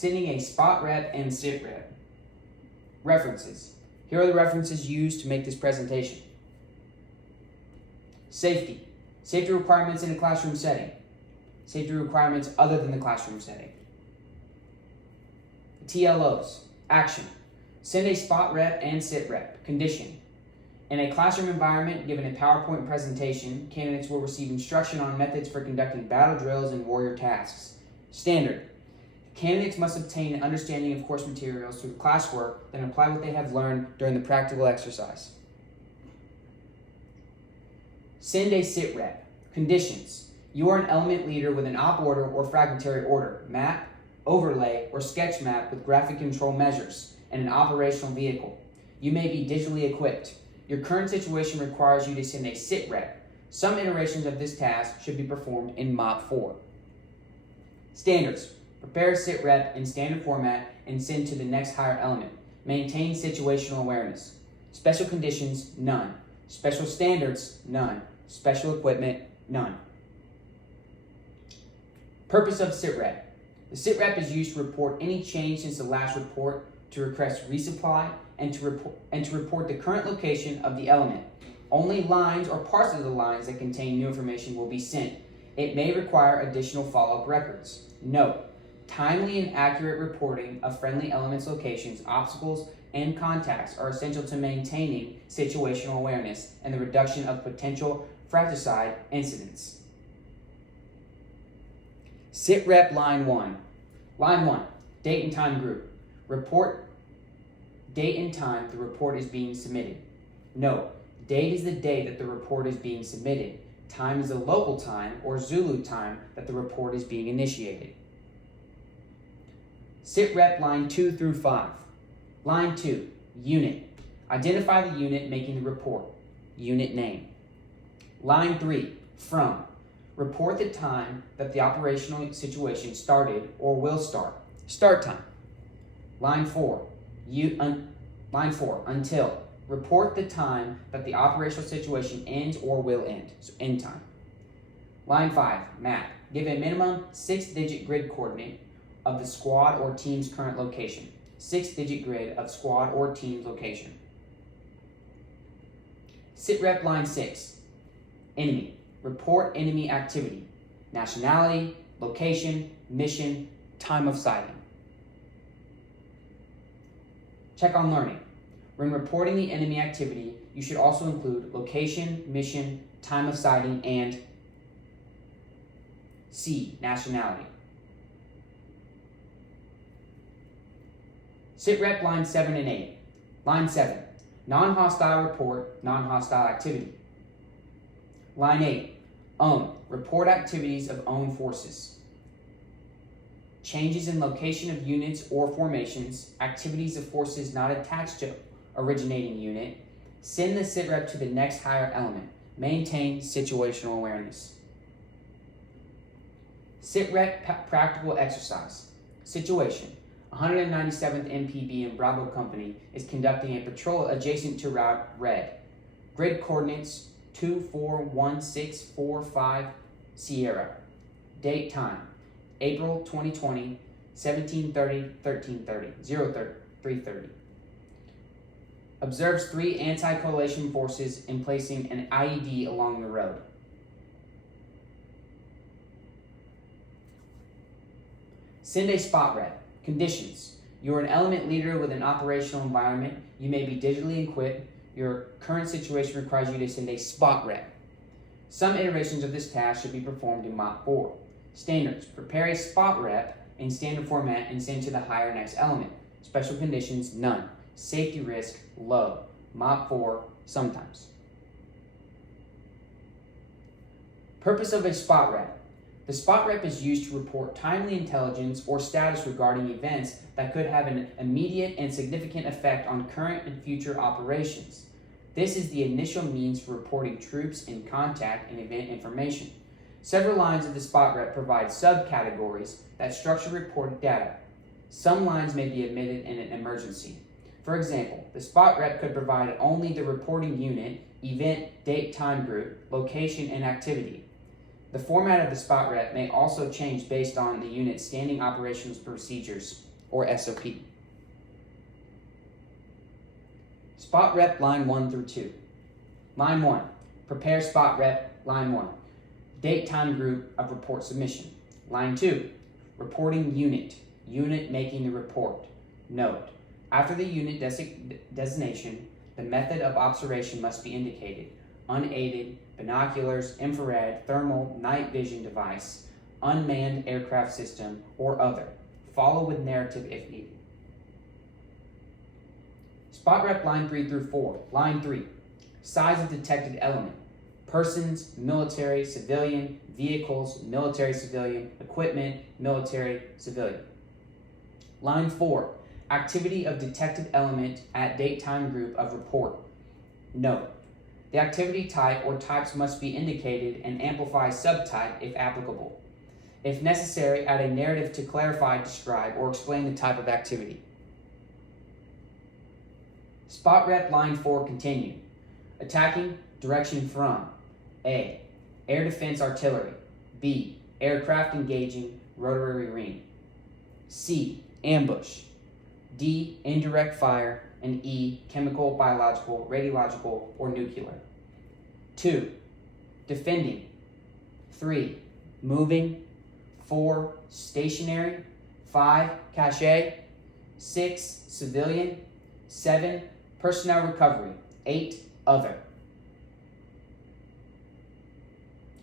sending a SPOTREP and SITREP. References. Here are the references used to make this presentation. Safety. Safety requirements in a classroom setting. Safety requirements other than the classroom setting. TLOs. Action. Send a SPOTREP and SITREP. Condition. In a classroom environment, given a PowerPoint presentation, candidates will receive instruction on methods for conducting battle drills and warrior tasks. Standard. Candidates must obtain an understanding of course materials through classwork, then apply what they have learned during the practical exercise. Send a SITREP. Conditions. You are an element leader with an op order or fragmentary order, map, overlay, or sketch map with graphic control measures, and an operational vehicle. You may be digitally equipped. Your current situation requires you to send a SITREP. Some iterations of this task should be performed in MOP 4. Standards. Prepare a SITREP in standard format and send to the next higher element. Maintain situational awareness. Special conditions, none. Special standards, none. Special equipment, none. Purpose of SITREP. The SITREP is used to report any change since the last report, to request resupply, and to report the current location of the element. Only lines or parts of the lines that contain new information will be sent. It may require additional follow-up records. Note, timely and accurate reporting of friendly elements' locations, obstacles, and contacts are essential to maintaining situational awareness and the reduction of potential fratricide incidents. SITREP Line 1. Line 1, date and time group. Report date and time the report is being submitted. Note, date is the day that the report is being submitted. Time is the local time or Zulu time that the report is being initiated. SITREP Line 2 through 5. Line 2, unit. Identify the unit making the report. Unit name. Line 3, from. Report the time that the operational situation started or will start. Start time. Line 4, until. Report the time that the operational situation ends or will end. So end time. Line 5, map. Give a minimum 6-digit grid coordinate of the squad or team's current location. 6-digit grid of squad or team's location. SITREP Line 6, enemy. Report enemy activity. Nationality, location, mission, time of sighting. Check on learning. When reporting the enemy activity, you should also include location, mission, time of sighting, and C, nationality. SITREP Line 7 and 8. Line 7, non-hostile report, non-hostile activity. Line 8, own, report activities of own forces. Changes in location of units or formations, activities of forces not attached to originating unit. Send the SITREP to the next higher element. Maintain situational awareness. SITREP practical exercise. Situation. 197th MPB and Bravo Company is conducting a patrol adjacent to Route Red. Grid coordinates 241645 Sierra. Date time. April 2020, 1730, 1330, 0330. Observes 3 anti-coalition forces in placing an IED along the road. Send a SPOTREP. Conditions. You are an element leader with an operational environment. You may be digitally equipped. Your current situation requires you to send a SPOTREP. Some iterations of this task should be performed in MOP 4. Standards. Prepare a SPOTREP in standard format and send to the higher next element. Special conditions, none. Safety risk, low. MOP 4, sometimes. Purpose of a SPOTREP. The SPOTREP is used to report timely intelligence or status regarding events that could have an immediate and significant effect on current and future operations. This is the initial means for reporting troops in contact and event information. Several lines of the SPOTREP provide subcategories that structure reported data. Some lines may be omitted in an emergency. For example, the SPOTREP could provide only the reporting unit, event, date, time group, location, and activity. The format of the SPOTREP may also change based on the unit's standing operations procedures. or SOP. Spot rep line 1 through 2. Line 1, prepare spot rep line 1. Date time group of report submission. Line 2, reporting unit. Unit making the report. Note, after the unit designation, the method of observation must be indicated. Unaided, binoculars, infrared, thermal, night vision device, unmanned aircraft system, or other. Follow with narrative if needed. Spot rep line 3 through 4. Line 3, size of detected element. Persons, military, civilian, vehicles, military, civilian, equipment, military, civilian. Line 4, activity of detected element at date time group of report. Note, the activity type or types must be indicated and amplify subtype if applicable. If necessary, add a narrative to clarify, describe, or explain the type of activity. Spot rep line 4 continue. Attacking, direction from A, air defense artillery. B, aircraft engaging rotary ring. C, ambush. D, indirect fire. And E, chemical, biological, radiological, or nuclear. 2, defending. 3, moving. 4, stationary. 5, cache. 6, civilian. 7, personnel recovery. 8, other.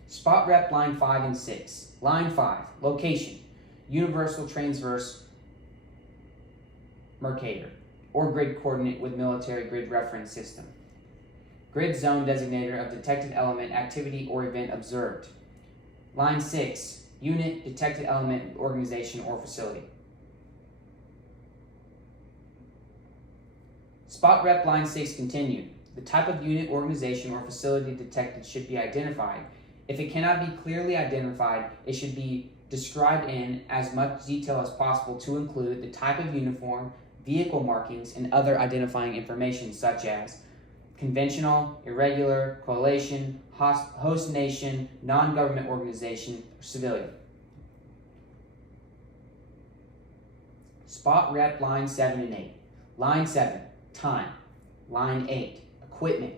Spot rep line 5 and 6. Line 5, location. Universal transverse Mercator, or grid coordinate with military grid reference system. Grid zone designator of detected element, activity, or event observed. Line 6, unit, detected element, organization, or facility. Spot rep line 6 continued. The type of unit, organization, or facility detected should be identified. If it cannot be clearly identified, it should be described in as much detail as possible to include the type of uniform, vehicle markings, and other identifying information such as conventional, irregular, coalition, host nation, non-government organization, or civilian. Spot rep line 7 and 8. Line 7, time. Line 8, equipment.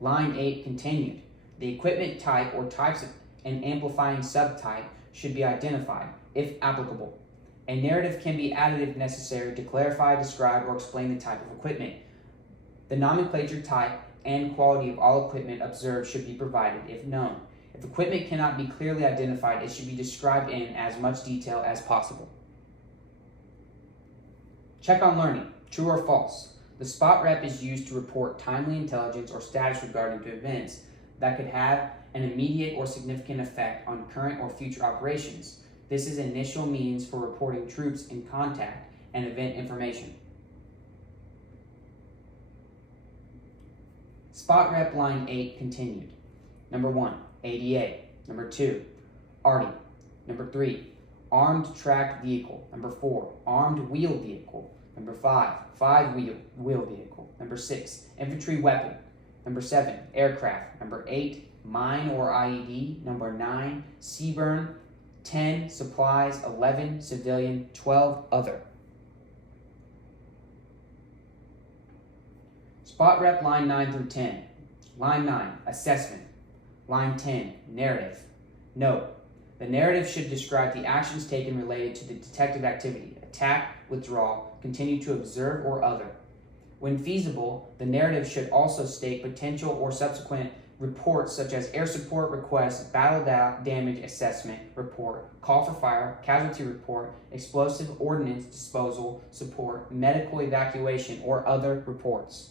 Line 8, continued. The equipment type or types and amplifying subtype should be identified, if applicable. A narrative can be added if necessary to clarify, describe, or explain the type of equipment. The nomenclature, type, and quality of all equipment observed should be provided if known. If equipment cannot be clearly identified, it should be described in as much detail as possible. Check on learning, true or false. The spot rep is used to report timely intelligence or status regarding to events that could have an immediate or significant effect on current or future operations. This is initial means for reporting troops in contact and event information. Spot rep line 8 continued. Number 1, ADA. Number 2, ARTI. Number 3, armed tracked vehicle. Number 4, armed wheel vehicle. Number 5, wheel vehicle. Number 6, infantry weapon. Number 7, aircraft. Number 8, mine or IED. Number 9, Seaburn. 10, supplies. 11, civilian. 12, other. Spot rep line 9 through 10. Line 9, assessment. Line 10, narrative. Note, the narrative should describe the actions taken related to the detective activity, attack, withdrawal, continue to observe, or other. When feasible, the narrative should also state potential or subsequent reports such as air support request, battle damage assessment report, call for fire, casualty report, explosive ordnance disposal support, medical evacuation, or other reports.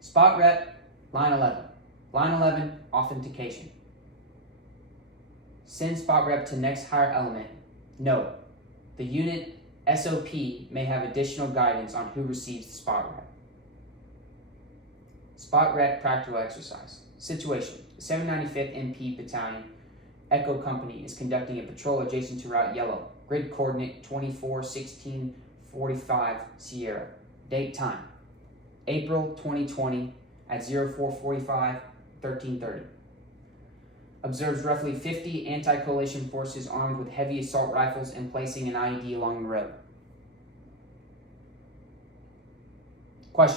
Spot rep, line 11. Line 11, authentication. Send spot rep to next higher element. Note, the unit SOP may have additional guidance on who receives the spot rep. Spot rep practical exercise. Situation, the 795th MP Battalion Echo Company is conducting a patrol adjacent to Route Yellow. Grid coordinate 241645 Sierra. Date time, April 2020 at 0445, 1330. Observes roughly 50 anti-coalition forces armed with heavy assault rifles and placing an IED along the road. Question.